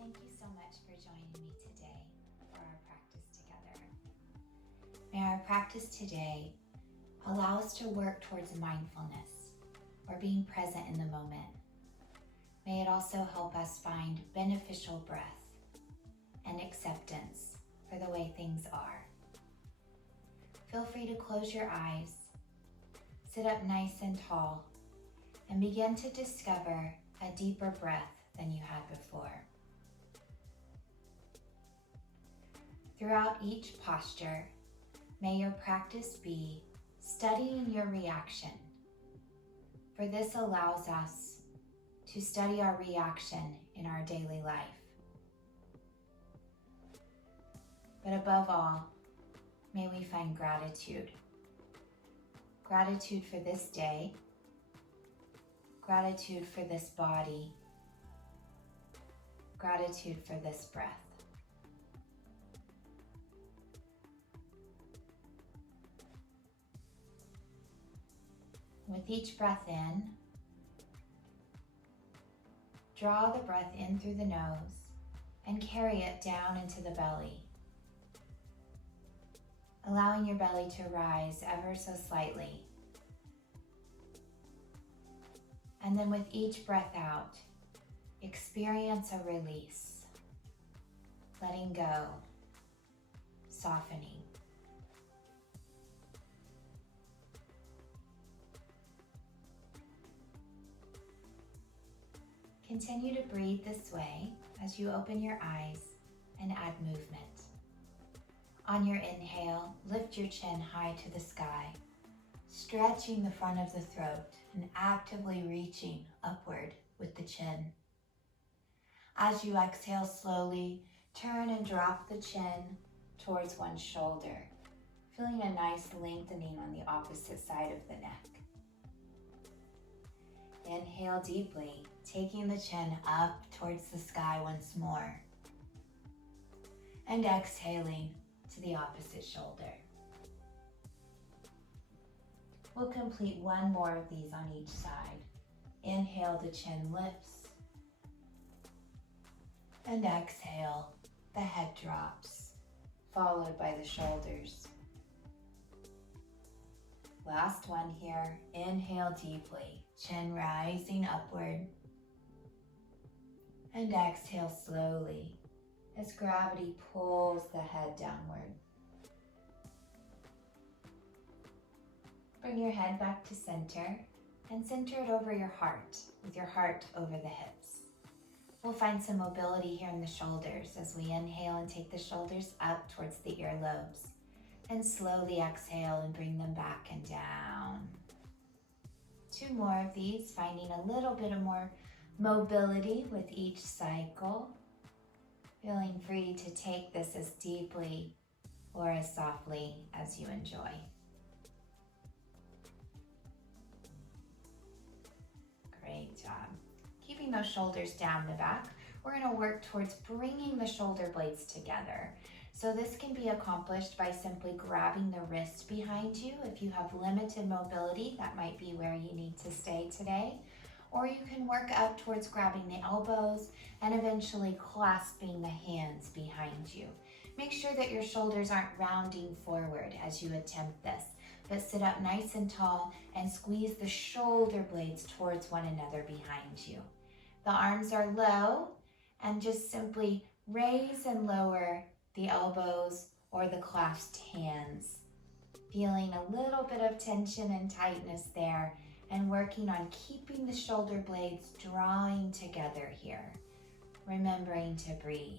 Thank you so much for joining me today for our practice together. May our practice today allow us to work towards mindfulness or being present in the moment. May it also help us find beneficial breath and acceptance for the way things are. Feel free to close your eyes, sit up nice and tall, and begin to discover a deeper breath than you had before. Throughout each posture, may your practice be studying your reaction, for this allows us to study our reaction in our daily life. But above all, may we find gratitude. Gratitude for this day, gratitude for this body, gratitude for this breath. With each breath in, draw the breath in through the nose and carry it down into the belly, allowing your belly to rise ever so slightly. And then with each breath out, experience a release, letting go, softening. Continue to breathe this way as you open your eyes and add movement. On your inhale, lift your chin high to the sky, stretching the front of the throat and actively reaching upward with the chin. As you exhale slowly, turn and drop the chin towards one shoulder, feeling a nice lengthening on the opposite side of the neck. Inhale deeply, taking the chin up towards the sky once more. And exhaling to the opposite shoulder. We'll complete one more of these on each side. Inhale, the chin lifts. And exhale, the head drops, followed by the shoulders. Last one here. Inhale deeply, chin rising upward. And exhale slowly as gravity pulls the head downward. Bring your head back to center and center it over your heart, with your heart over the hips. We'll find some mobility here in the shoulders as we inhale and take the shoulders up towards the earlobes. And slowly exhale and bring them back and down. Two more of these, finding a little bit of more mobility with each cycle. Feeling free to take this as deeply or as softly as you enjoy. Great job. Keeping those shoulders down the back, we're going to work towards bringing the shoulder blades together. So this can be accomplished by simply grabbing the wrist behind you. If you have limited mobility, that might be where you need to stay today. Or you can work up towards grabbing the elbows and eventually clasping the hands behind you. Make sure that your shoulders aren't rounding forward as you attempt this, but sit up nice and tall and squeeze the shoulder blades towards one another behind you. The arms are low and just simply raise and lower the elbows or the clasped hands. Feeling a little bit of tension and tightness there and working on keeping the shoulder blades drawing together here. Remembering to breathe.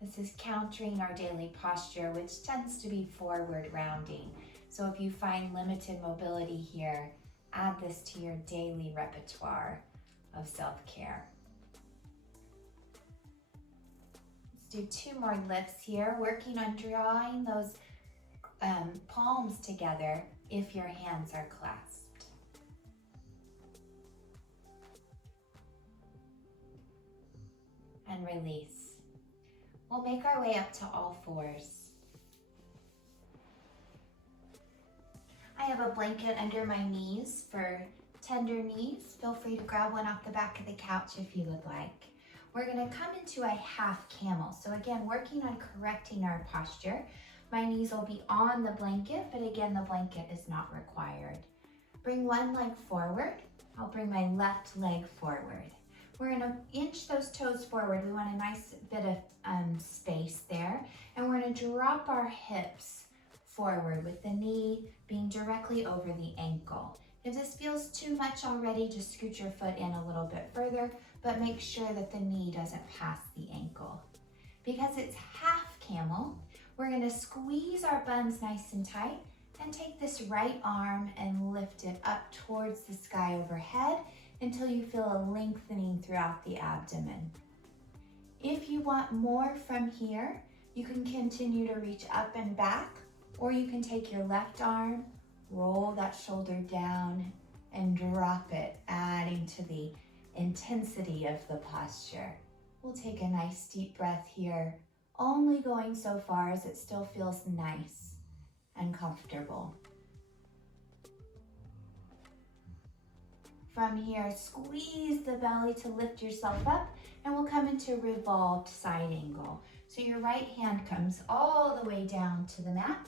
This is countering our daily posture, which tends to be forward rounding. So if you find limited mobility here, add this to your daily repertoire of self-care. Do two more lifts here, working on drawing those palms together if your hands are clasped. And release. We'll make our way up to all fours. I have a blanket under my knees for tender knees. Feel free to grab one off the back of the couch if you would like. we're gonna come into a half camel. So again, working on correcting our posture. My knees will be on the blanket, but again, the blanket is not required. Bring one leg forward. I'll bring my left leg forward. We're gonna inch those toes forward. We want a nice bit of space there. And we're gonna drop our hips forward with the knee being directly over the ankle. If this feels too much already, just scoot your foot in a little bit further, but make sure that the knee doesn't pass the ankle. Because it's half camel, we're gonna squeeze our buns nice and tight and take this right arm and lift it up towards the sky overhead until you feel a lengthening throughout the abdomen. If you want more from here, you can continue to reach up and back, or you can take your left arm, roll that shoulder down, and drop it, adding to the intensity of the posture. We'll take a nice deep breath here, only going so far as it still feels nice and comfortable. From here, squeeze the belly to lift yourself up, and we'll come into revolved side angle. So your right hand comes all the way down to the mat.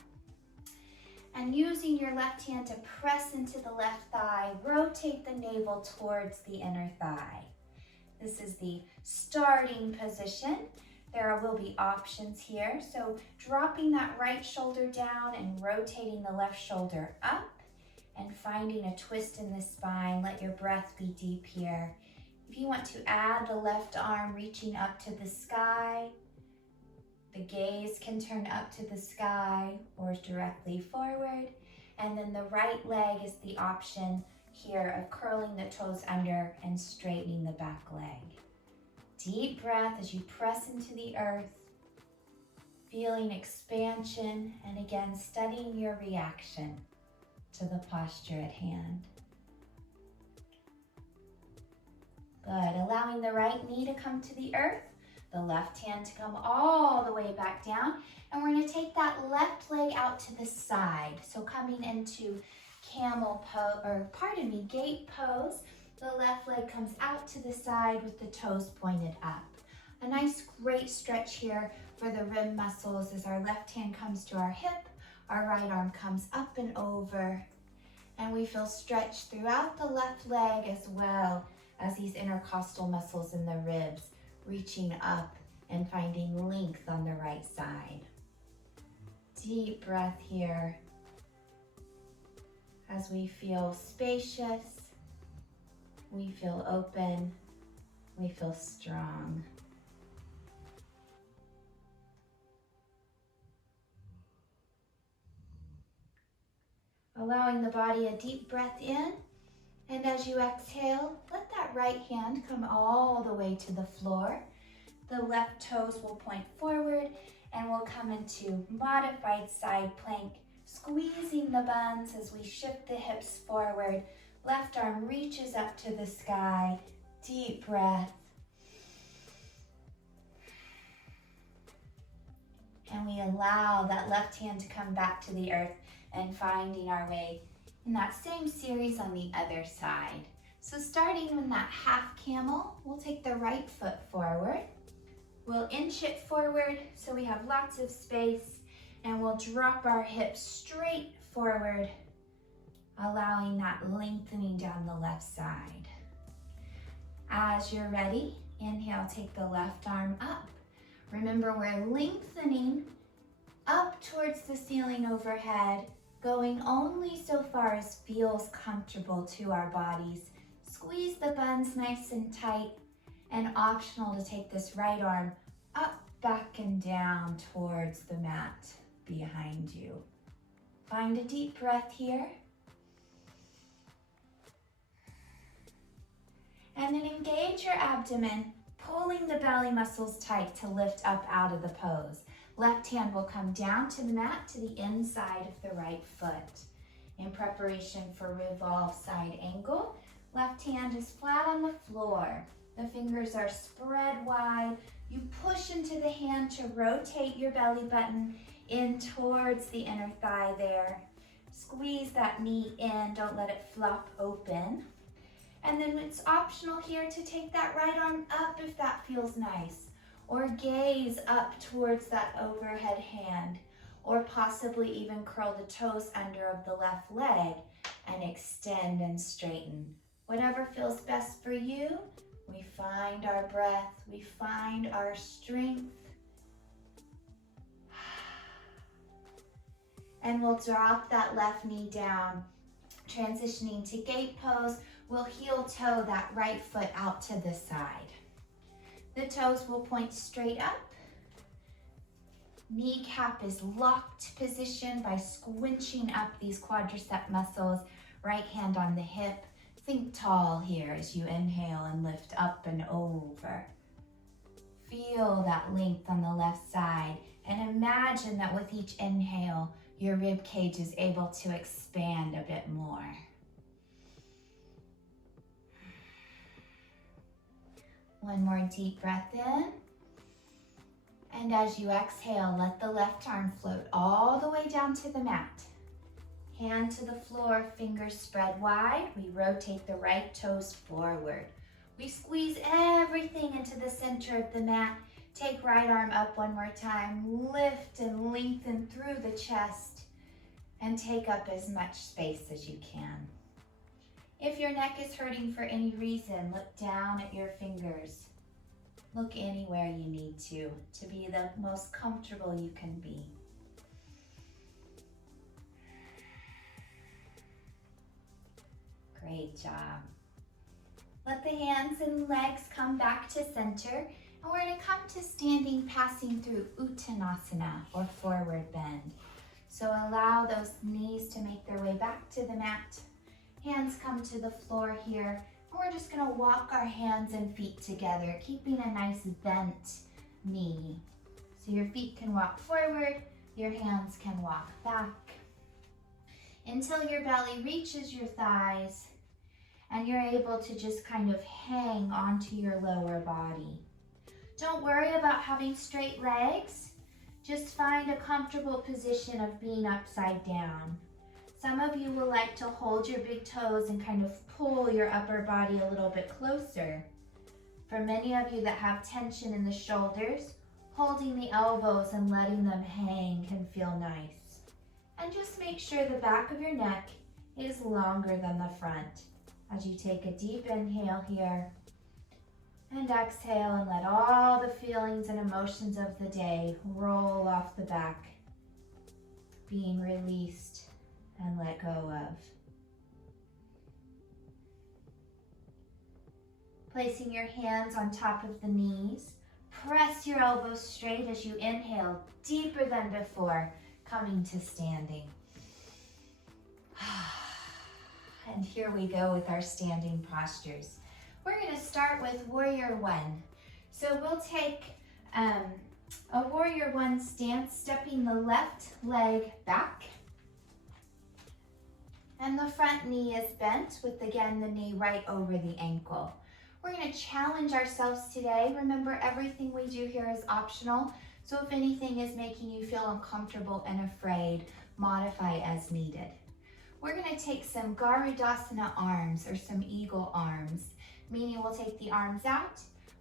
And using your left hand to press into the left thigh, rotate the navel towards the inner thigh. This is the starting position. There will be options here. So dropping that right shoulder down and rotating the left shoulder up and finding a twist in the spine. Let your breath be deep here. If you want to add the left arm reaching up to the sky, the gaze can turn up to the sky or directly forward. And then the right leg is the option here of curling the toes under and straightening the back leg. Deep breath as you press into the earth, feeling expansion, and again, studying your reaction to the posture at hand. Good, allowing the right knee to come to the earth, the left hand to come all the way back down, and we're gonna take that left leg out to the side. So coming into gate pose, the left leg comes out to the side with the toes pointed up. A nice great stretch here for the rib muscles as our left hand comes to our hip, our right arm comes up and over, and we feel stretch throughout the left leg as well as these intercostal muscles in the ribs reaching up and finding length on the right side. Deep breath here as we feel spacious, we feel open, we feel strong. Allowing the body a deep breath in, and as you exhale, let that right hand come all the way to the floor. The left toes will point forward and we'll come into modified side plank, squeezing the buns as we shift the hips forward. Left arm reaches up to the sky. Deep breath. And we allow that left hand to come back to the earth and finding our way in that same series on the other side. So starting in that half camel, we'll take the right foot forward. We'll inch it forward so we have lots of space, and we'll drop our hips straight forward, allowing that lengthening down the left side. As you're ready, inhale, take the left arm up. Remember, we're lengthening up towards the ceiling overhead, going only so far as feels comfortable to our bodies. Squeeze the buns nice and tight, and optional to take this right arm up, back, and down towards the mat behind you. Find a deep breath here. And then engage your abdomen, pulling the belly muscles tight to lift up out of the pose. Left hand will come down to the mat to the inside of the right foot. In preparation for revolve side angle, left hand is flat on the floor. The fingers are spread wide. You push into the hand to rotate your belly button in towards the inner thigh there. Squeeze that knee in, don't let it flop open. And then it's optional here to take that right arm up if that feels nice. Or gaze up towards that overhead hand. Or possibly even curl the toes under of the left leg and extend and straighten. Whatever feels best for you, we find our breath, we find our strength. And we'll drop that left knee down, transitioning to gate pose. We'll heel toe that right foot out to the side. The toes will point straight up. Kneecap is locked position by squinching up these quadricep muscles. Right hand on the hip. Think tall here as you inhale and lift up and over. Feel that length on the left side and imagine that with each inhale, your rib cage is able to expand a bit more. One more deep breath in. And as you exhale, let the left arm float all the way down to the mat. Hand to the floor, fingers spread wide. We rotate the right toes forward. We squeeze everything into the center of the mat. Take right arm up one more time. Lift and lengthen through the chest and take up as much space as you can. If your neck is hurting for any reason, look down at your fingers. Look anywhere you need to be the most comfortable you can be. Great job. Let the hands and legs come back to center, and we're going to come to standing, passing through Uttanasana, or forward bend. So allow those knees to make their way back to the mat. Hands come to the floor here, and we're just going to walk our hands and feet together, keeping a nice bent knee. So your feet can walk forward, your hands can walk back, until your belly reaches your thighs, and you're able to just kind of hang onto your lower body. Don't worry about having straight legs. Just find a comfortable position of being upside down. Some of you will like to hold your big toes and kind of pull your upper body a little bit closer. For many of you that have tension in the shoulders, holding the elbows and letting them hang can feel nice. And just make sure the back of your neck is longer than the front. As you take a deep inhale here and exhale, and let all the feelings and emotions of the day roll off the back, being released and let go of. Placing your hands on top of the knees, press your elbows straight as you inhale, deeper than before, coming to standing. And here we go with our standing postures. We're going to start with Warrior One. So we'll take a Warrior One stance, stepping the left leg back. And the front knee is bent with, again, the knee right over the ankle. We're going to challenge ourselves today. Remember, everything we do here is optional. So if anything is making you feel uncomfortable and afraid, modify as needed. We're going to take some Garudasana arms, or some eagle arms, meaning we'll take the arms out.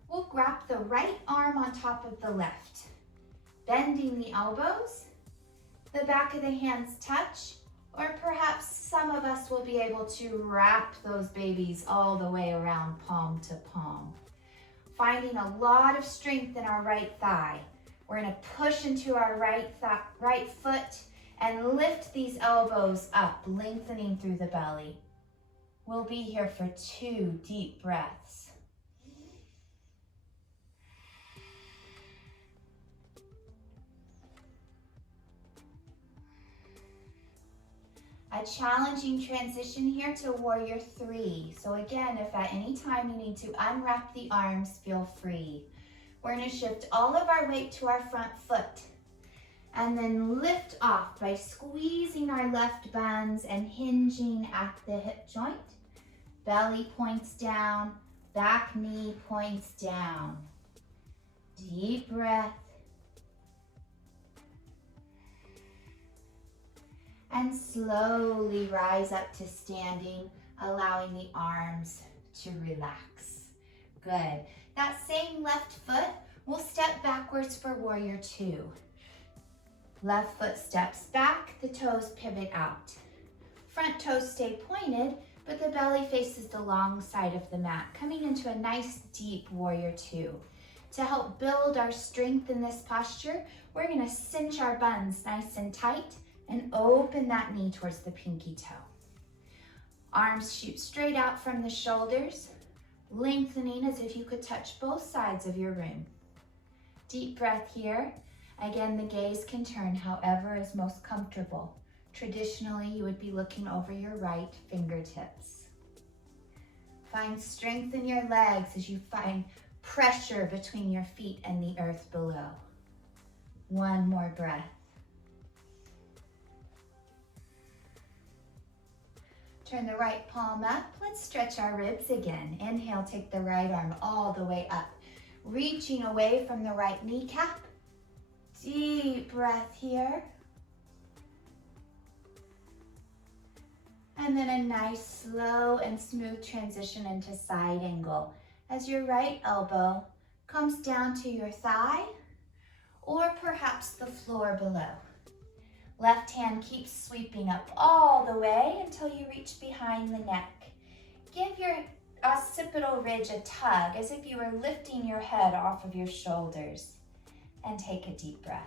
We'll grab the right arm on top of the left, bending the elbows, the back of the hands touch, or perhaps some of us will be able to wrap those babies all the way around palm to palm. Finding a lot of strength in our right thigh. We're going to push into our right foot and lift these elbows up, lengthening through the belly. We'll be here for 2 deep breaths. A challenging transition here to Warrior 3. So again, if at any time you need to unwrap the arms, feel free. We're going to shift all of our weight to our front foot and then lift off by squeezing our left buns and hinging at the hip joint. Belly points down, back knee points down. Deep breath. And slowly rise up to standing, allowing the arms to relax. Good. That same left foot, we'll step backwards for warrior two. Left foot steps back, the toes pivot out. Front toes stay pointed, but the belly faces the long side of the mat, coming into a nice deep warrior two. To help build our strength in this posture, we're gonna cinch our buns nice and tight and open that knee towards the pinky toe. Arms shoot straight out from the shoulders, lengthening as if you could touch both sides of your room. Deep breath here. Again, the gaze can turn however is most comfortable. Traditionally, you would be looking over your right fingertips. Find strength in your legs as you find pressure between your feet and the earth below. One more breath. Turn the right palm up. Let's stretch our ribs again. Inhale, take the right arm all the way up, reaching away from the right kneecap. Deep breath here. And then a nice slow and smooth transition into side angle as your right elbow comes down to your thigh or perhaps the floor below. Left hand keeps sweeping up all the way until you reach behind the neck. Give your occipital ridge a tug as if you were lifting your head off of your shoulders. And take a deep breath.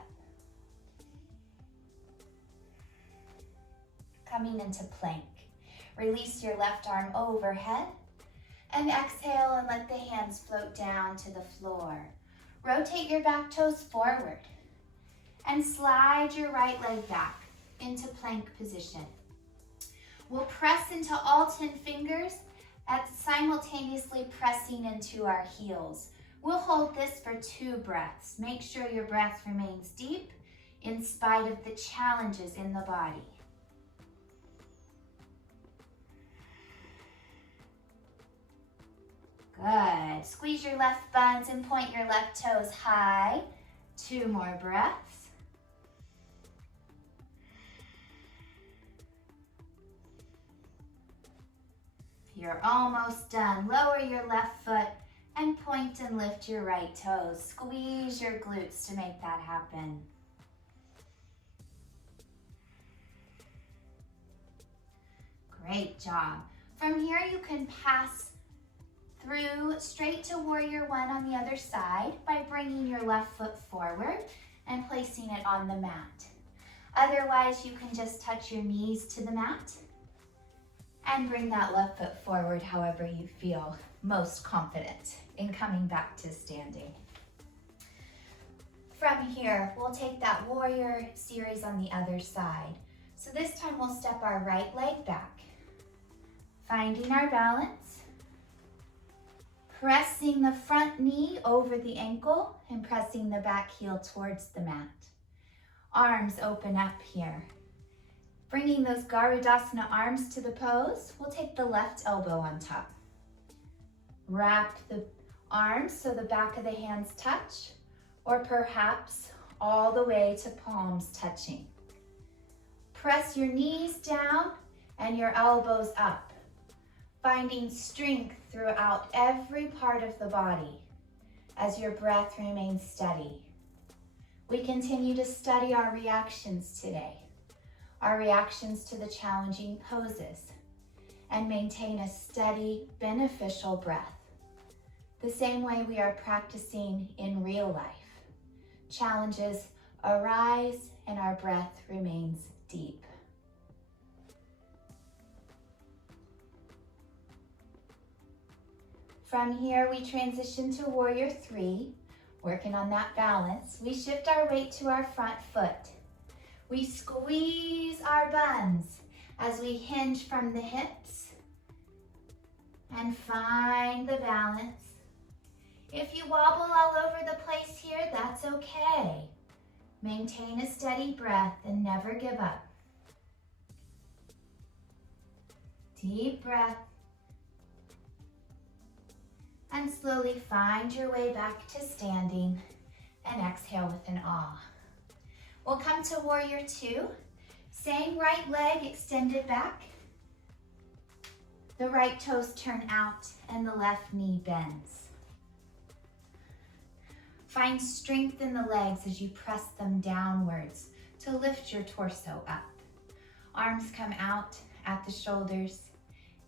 Coming into plank. Release your left arm overhead and exhale and let the hands float down to the floor. Rotate your back toes forward and slide your right leg back into plank position. We'll press into all 10 fingers at simultaneously pressing into our heels. We'll hold this for 2 breaths. Make sure your breath remains deep in spite of the challenges in the body. Good. Squeeze your left buns and point your left toes high. 2 more breaths. You're almost done. Lower your left foot and point and lift your right toes. Squeeze your glutes to make that happen. Great job. From here, you can pass through straight to warrior one on the other side by bringing your left foot forward and placing it on the mat. Otherwise, you can just touch your knees to the mat and bring that left foot forward however you feel most confident in coming back to standing. From here, we'll take that warrior series on the other side. So this time we'll step our right leg back, finding our balance, pressing the front knee over the ankle and pressing the back heel towards the mat. Arms open up here. Bringing those Garudasana arms to the pose, we'll take the left elbow on top. Wrap the arms so the back of the hands touch, or perhaps all the way to palms touching. Press your knees down and your elbows up, finding strength throughout every part of the body as your breath remains steady. We continue to study our reactions today, our reactions to the challenging poses, and maintain a steady, beneficial breath, the same way we are practicing in real life. Challenges arise and our breath remains deep. From here, we transition to warrior three, working on that balance. We shift our weight to our front foot. We squeeze our buns as we hinge from the hips and find the balance. If you wobble all over the place here, that's okay. Maintain a steady breath and never give up. Deep breath. And slowly find your way back to standing and exhale with an ah. We'll come to warrior two. Same right leg extended back. The right toes turn out and the left knee bends. Find strength in the legs as you press them downwards to lift your torso up. Arms come out at the shoulders.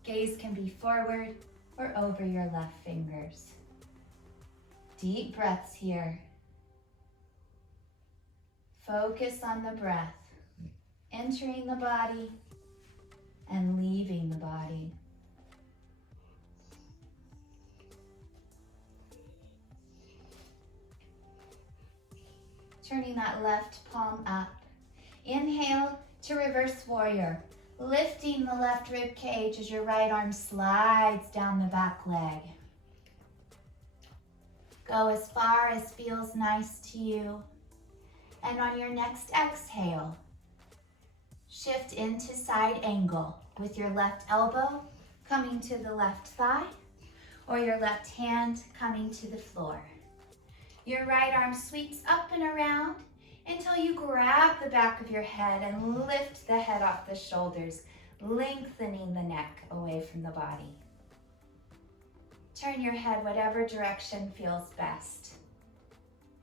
Gaze can be forward or over your left fingers. Deep breaths here. Focus on the breath, entering the body and leaving the body. Turning that left palm up. Inhale to reverse warrior, lifting the left rib cage as your right arm slides down the back leg. Go as far as feels nice to you. And on your next exhale, shift into side angle with your left elbow coming to the left thigh or your left hand coming to the floor. Your right arm sweeps up and around until you grab the back of your head and lift the head off the shoulders, lengthening the neck away from the body. Turn your head whatever direction feels best.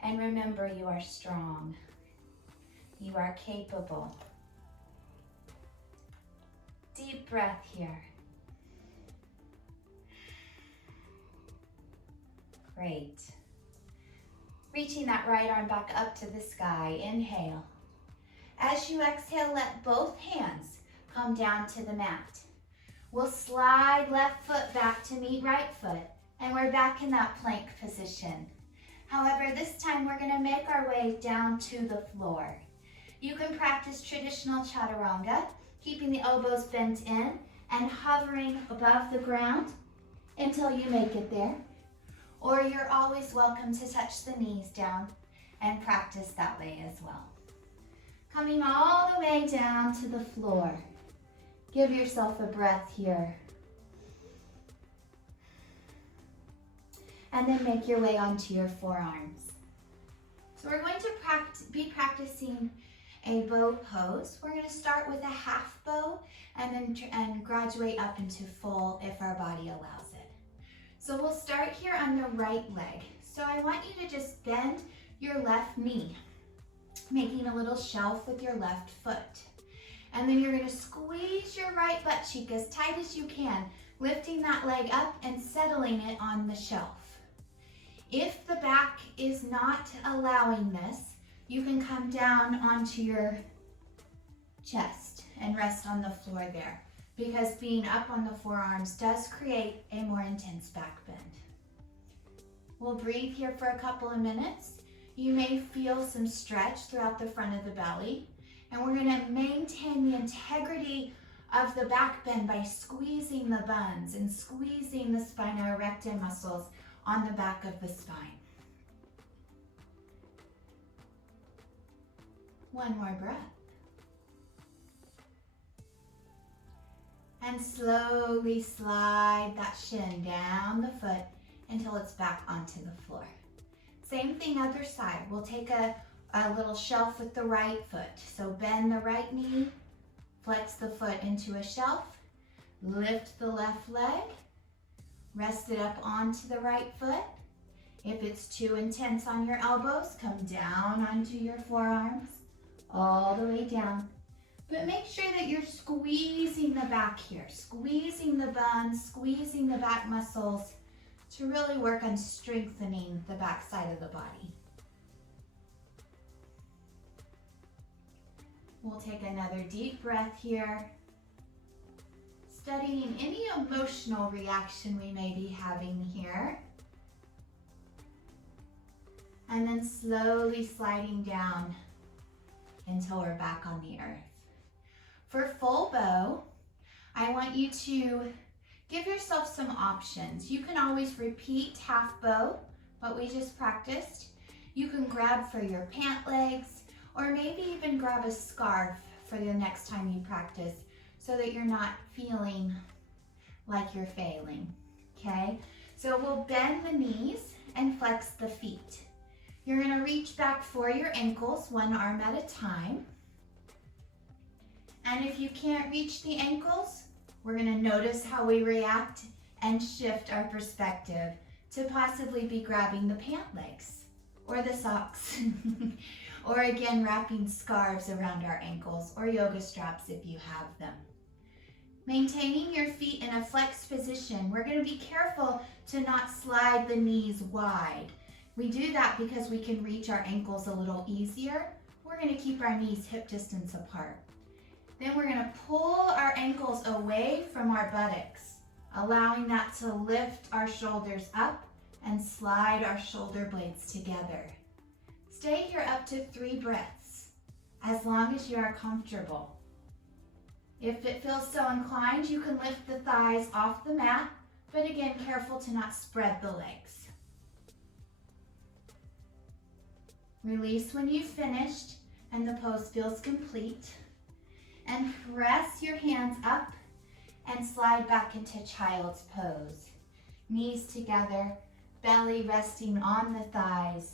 And remember, you are strong. You are capable. Deep breath here. Great. Reaching that right arm back up to the sky. Inhale. As you exhale, let both hands come down to the mat. We'll slide left foot back to meet right foot, and we're back in that plank position. However, this time we're gonna make our way down to the floor. You can practice traditional chaturanga, keeping the elbows bent in and hovering above the ground until you make it there. Or you're always welcome to touch the knees down and practice that way as well. Coming all the way down to the floor. Give yourself a breath here. And then make your way onto your forearms. So we're going to be practicing a bow pose. We're going to start with a half bow and then graduate up into full if our body allows it. So we'll start here on the right leg. So I want you to just bend your left knee, making a little shelf with your left foot. And then you're going to squeeze your right butt cheek as tight as you can, lifting that leg up and settling it on the shelf. If the back is not allowing this, you can come down onto your chest and rest on the floor there, because being up on the forearms does create a more intense back bend. We'll breathe here for a couple of minutes. You may feel some stretch throughout the front of the belly, and we're going to maintain the integrity of the back bend by squeezing the buns and squeezing the spina erecta muscles on the back of the spine. One more breath. And slowly slide that shin down the foot until it's back onto the floor. Same thing other side. We'll take a little shelf with the right foot. So bend the right knee, flex the foot into a shelf, lift the left leg, rest it up onto the right foot. If it's too intense on your elbows, come down onto your forearms, all the way down. But make sure that you're squeezing the back here, squeezing the buns, squeezing the back muscles to really work on strengthening the back side of the body. We'll take another deep breath here, studying any emotional reaction we may be having here. And then slowly sliding down until we're back on the earth. For full bow, I want you to give yourself some options. You can always repeat half bow, what we just practiced. You can grab for your pant legs, or maybe even grab a scarf for the next time you practice so that you're not feeling like you're failing, okay? So we'll bend the knees and flex the feet. You're gonna reach back for your ankles, one arm at a time. And if you can't reach the ankles, we're gonna notice how we react and shift our perspective to possibly be grabbing the pant legs. or the socks, or again, wrapping scarves around our ankles or yoga straps if you have them. Maintaining your feet in a flexed position, we're going to be careful to not slide the knees wide. We do that because we can reach our ankles a little easier. We're going to keep our knees hip distance apart. Then we're going to pull our ankles away from our buttocks, allowing that to lift our shoulders up and slide our shoulder blades together. Stay here up to 3 breaths, as long as you are comfortable. If it feels so inclined, you can lift the thighs off the mat, but again, careful to not spread the legs. Release when you've finished and the pose feels complete. And press your hands up and slide back into child's pose. Knees together, belly resting on the thighs,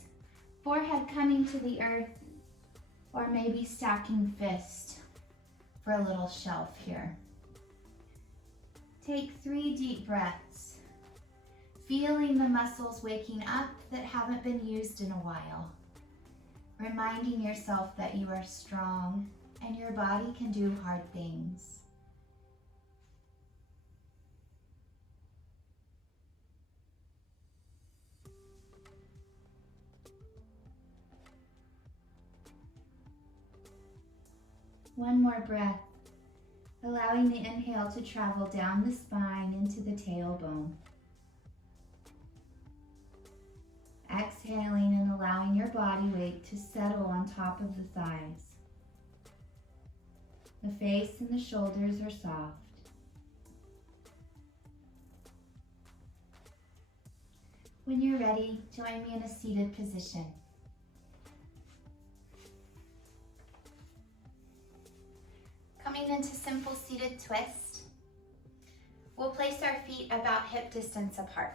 forehead coming to the earth, or maybe stacking fists for a little shelf here. Take 3 deep breaths, feeling the muscles waking up that haven't been used in a while. Reminding yourself that you are strong and your body can do hard things. One more breath, allowing the inhale to travel down the spine into the tailbone. Exhaling and allowing your body weight to settle on top of the thighs. The face and the shoulders are soft. When you're ready, join me in a seated position. Coming into simple seated twist, we'll place our feet about hip distance apart.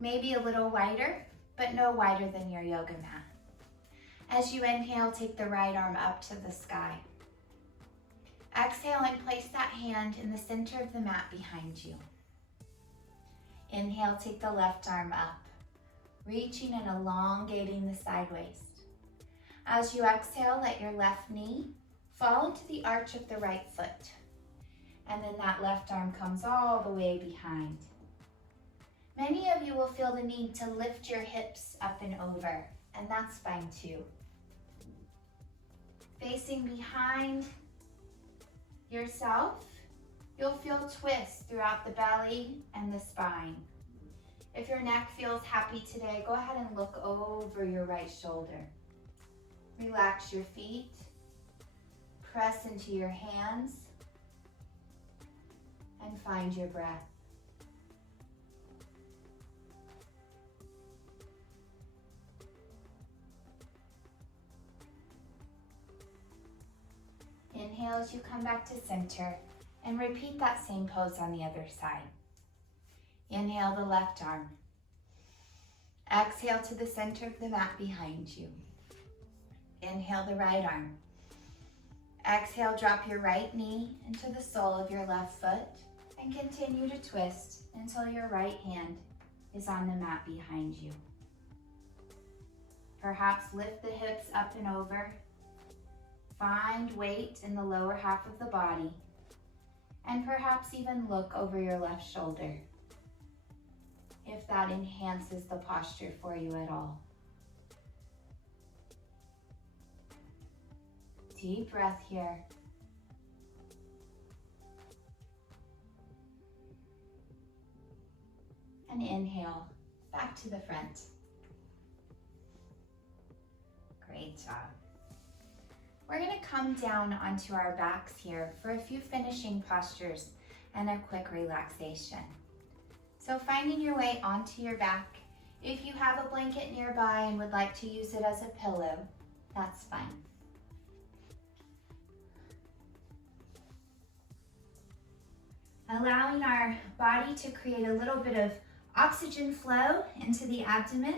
Maybe a little wider, but no wider than your yoga mat. As you inhale, take the right arm up to the sky. Exhale and place that hand in the center of the mat behind you. Inhale, take the left arm up, reaching and elongating the side waist. As you exhale, let your left knee fall into the arch of the right foot. And then that left arm comes all the way behind. Many of you will feel the need to lift your hips up and over, and that's fine too. Facing behind yourself, you'll feel twists throughout the belly and the spine. If your neck feels happy today, go ahead and look over your right shoulder. Relax your feet, press into your hands, and find your breath. Inhale as you come back to center and repeat that same pose on the other side. Inhale the left arm. Exhale to the center of the mat behind you. Inhale the right arm. Exhale, drop your right knee into the sole of your left foot and continue to twist until your right hand is on the mat behind you. Perhaps lift the hips up and over. Find weight in the lower half of the body, and perhaps even look over your left shoulder if that enhances the posture for you at all. Deep breath here. And inhale, back to the front. Great job. We're going to come down onto our backs here for a few finishing postures and a quick relaxation. So finding your way onto your back. If you have a blanket nearby and would like to use it as a pillow, that's fine. Allowing our body to create a little bit of oxygen flow into the abdomen,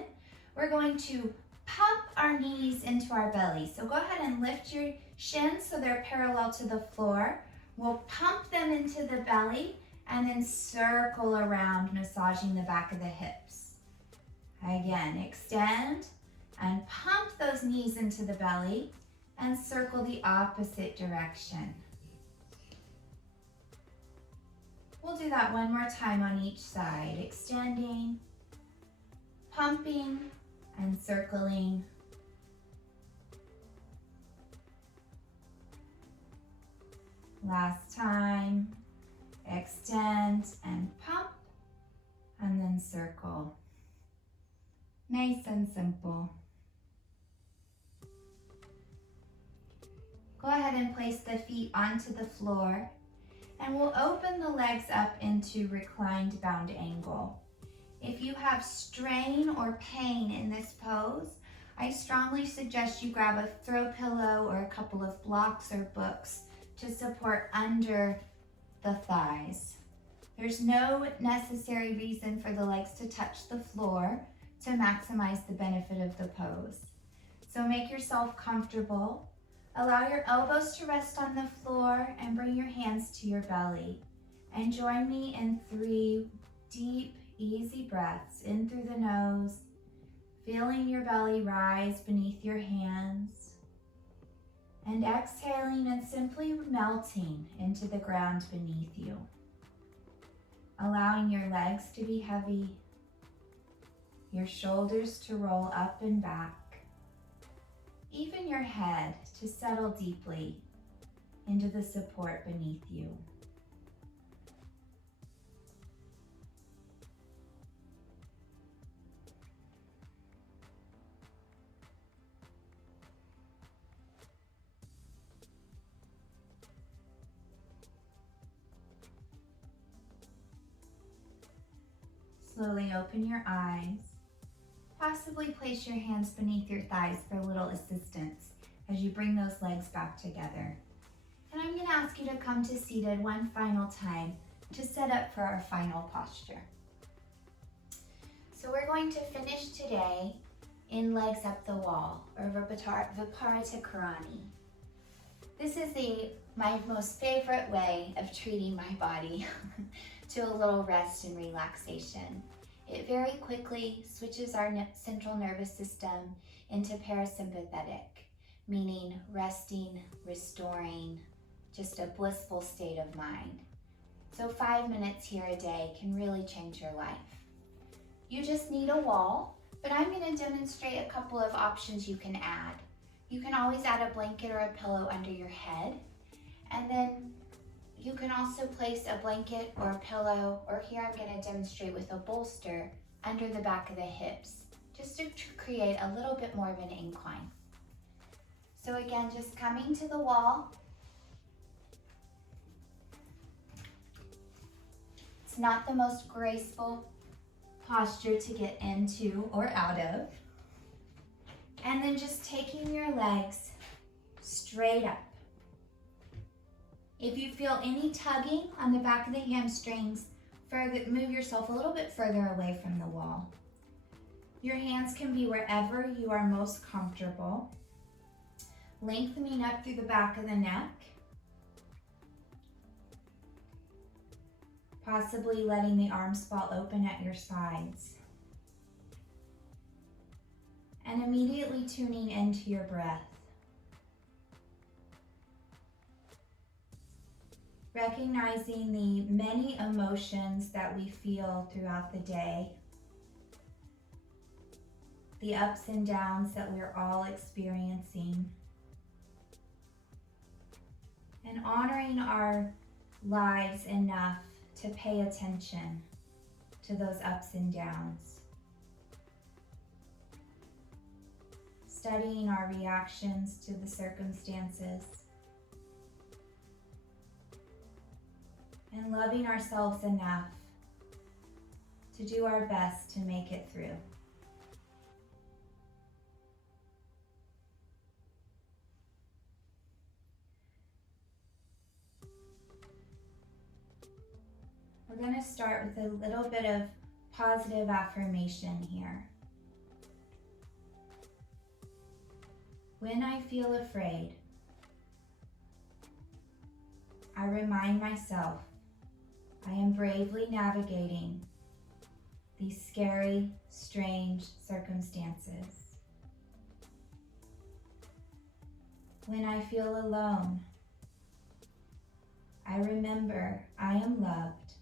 we're going to pump our knees into our belly. So go ahead and lift your shins so they're parallel to the floor. We'll pump them into the belly and then circle around, massaging the back of the hips. Again, extend and pump those knees into the belly and circle the opposite direction. We'll do that one more time on each side, extending, pumping, and circling. Last time, extend and pump, and then circle. Nice and simple. Go ahead and place the feet onto the floor, and we'll open the legs up into reclined bound angle. If you have strain or pain in this pose, I strongly suggest you grab a throw pillow or a couple of blocks or books to support under the thighs. There's no necessary reason for the legs to touch the floor to maximize the benefit of the pose. So make yourself comfortable. Allow your elbows to rest on the floor and bring your hands to your belly. And join me in 3 deep, easy breaths in through the nose, feeling your belly rise beneath your hands, and exhaling and simply melting into the ground beneath you. Allowing your legs to be heavy, your shoulders to roll up and back, even your head to settle deeply into the support beneath you. Slowly open your eyes. Possibly place your hands beneath your thighs for a little assistance as you bring those legs back together. And I'm going to ask you to come to seated one final time to set up for our final posture. So we're going to finish today in legs up the wall, or Viparita Karani. This is my most favorite way of treating my body to a little rest and relaxation. It very quickly switches our central nervous system into parasympathetic, meaning resting, restoring, just a blissful state of mind. So 5 minutes here a day can really change your life. You just need a wall, but I'm going to demonstrate a couple of options you can add. You can always add a blanket or a pillow under your head, and then you can also place a blanket or a pillow, or here I'm going to demonstrate with a bolster under the back of the hips, just to create a little bit more of an incline. So again, just coming to the wall. It's not the most graceful posture to get into or out of. And then just taking your legs straight up. If you feel any tugging on the back of the hamstrings, move yourself a little bit further away from the wall. Your hands can be wherever you are most comfortable. Lengthening up through the back of the neck. Possibly letting the arms fall open at your sides. And immediately tuning into your breath. Recognizing the many emotions that we feel throughout the day, the ups and downs that we're all experiencing, and honoring our lives enough to pay attention to those ups and downs. Studying our reactions to the circumstances, and loving ourselves enough to do our best to make it through. We're going to start with a little bit of positive affirmation here. When I feel afraid, I remind myself I am bravely navigating these scary, strange circumstances. When I feel alone, I remember I am loved,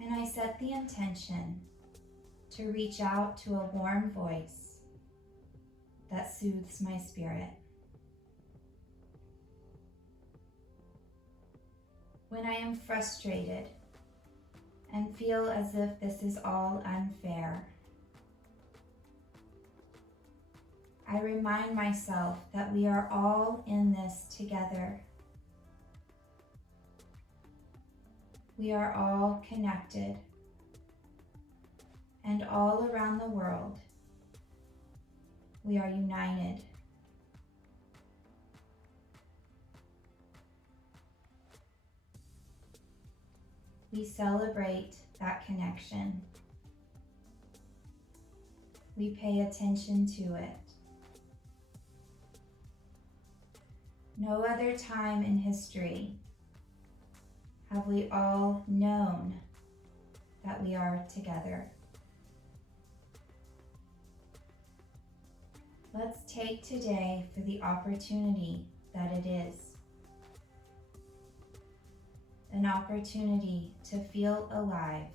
and I set the intention to reach out to a warm voice that soothes my spirit. When I am frustrated and feel as if this is all unfair, I remind myself that we are all in this together. We are all connected, and all around the world, we are united. We celebrate that connection. We pay attention to it. No other time in history have we all known that we are together. Let's take today for the opportunity that it is. An opportunity to feel alive,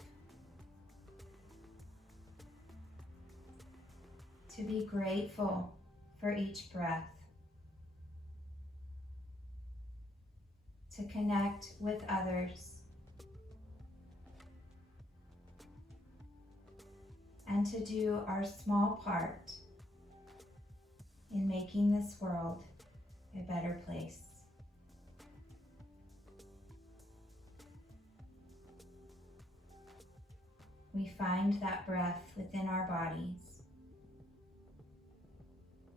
to be grateful for each breath, to connect with others, and to do our small part in making this world a better place. We find that breath within our bodies,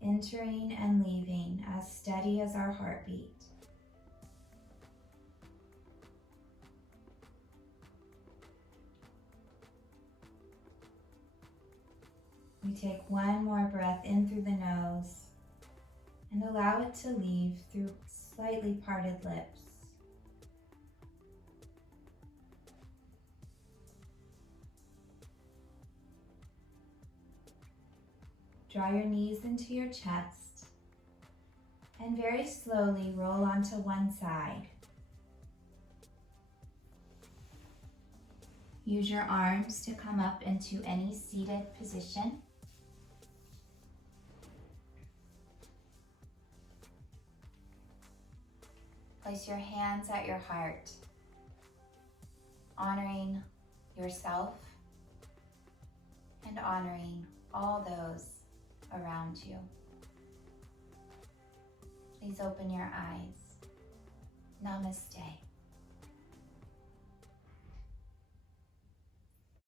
entering and leaving as steady as our heartbeat. We take one more breath in through the nose and allow it to leave through slightly parted lips. Draw your knees into your chest and very slowly roll onto one side. Use your arms to come up into any seated position. Place your hands at your heart, honoring yourself and honoring all those around you. Please open your eyes. Namaste.